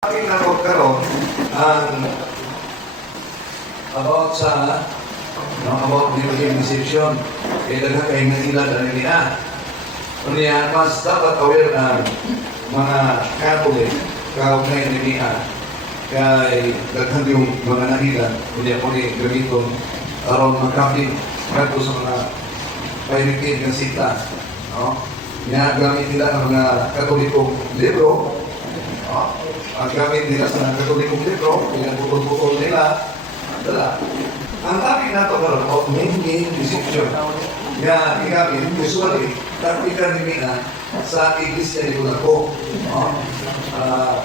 aking nakakaroon ang about sa no, about the organization kaya daghang kay nila na nila Unya, mas dapat aware na mga Catholic kaugnay nila kay daghang yung mga nahilan kunya po ni gamiton aron makapit kadto sa mga pahimikid ng sita no? Ginagamit nila ang mga katolikong libro no? Ang gamit nila sa katolikong libro pinagpupul-pupul nila dala ang topic na ito karon of main deception nga igamit usually taktika ni Mina sa iglesia ni Bulako no? Ah,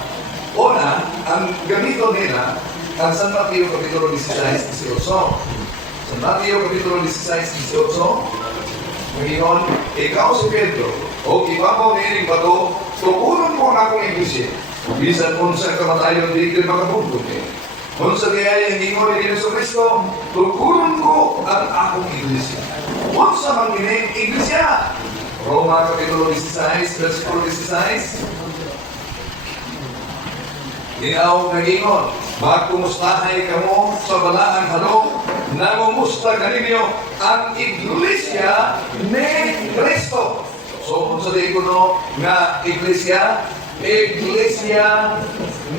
Una, ang gamito nila, ang San Mateo Kapitulo 16, 18. San Mateo Kapitulo 16, 18, Panginoon, ikaw si Pedro, o ibabaw ni Iring Bato, tukunan mo na akong iglesia. Bisan kung sa kamatayon, di kayo makabundok eh. Kung sa biyaya ng ingon ni Yesu Cristo, tukunan ko ang akong iglesia. Kung sa manginig, iglesia. Roma Kapitulo 16, versikulo 16, Inaw nagingon, magkumustahay kamo sa balaang halong, nangumusta kaninyo ang iglesia ni Kristo. So, kung sa ko no, nga iglesia, iglesia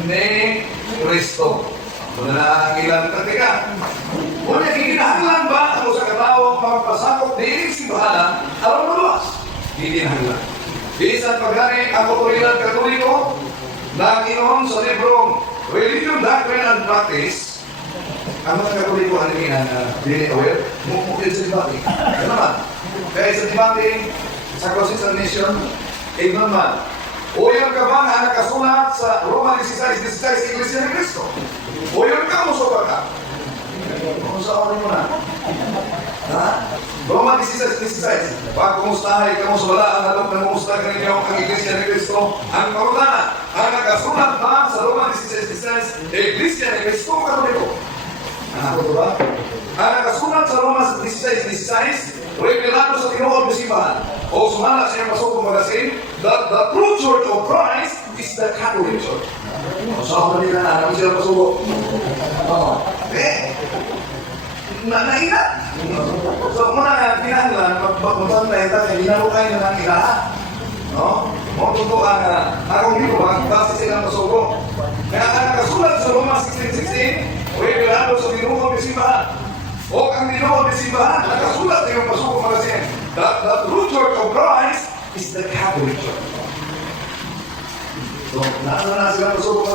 ni Kristo. Muna na ang ilang katika. Muna, kinahanglan ba ako sa katao magpasakop di simbahan aron maluwas? Hindi kinahanglan. Bisan pagani ang otoridad katoliko, Naginoon sa librong Religion, Doctrine and Practice, ang mga katoliko ano yun na dili aware, mumukil sa debate. Ano naman? Kaya sa debate, sa and Nation, ignon man. Uyon ka ba na nakasulat sa Roma 16.16 Iglesia ni Cristo? Uyon ka mo sa ka? Orin mo na. Ha? Roma 16.16 Pag kumustahay ka mo sa wala ang halong na kumusta ka ninyo ang Iglesia ni Cristo, ang karunana, ang nakasulat ba sa Roma 16.16 Iglesia ni Cristo Katoliko? Ano ko ba? Ang nakasulat sa Roma 16.16 revelado sa tinuod ng simbahan o sumala sa iyong pasokong magasin that the true church of Christ is the Catholic Church. Ako nila na, namin sila pasuko. Oo. Eh, na naina. So, muna nga, kinahanglan, magpuntan na ito, hindi na mo kayo na ng. No? Mo totoo nga, akong libro, base silang masuko. Kaya ang nakasulat sa Roma 16.16, revelado sa tinuod ng simbahan. O ang tinuod ng simbahan, nakasulat sa iyong pasuko magasin, that the true church of Christ is the Catholic Church. So, nasa na silang pasuko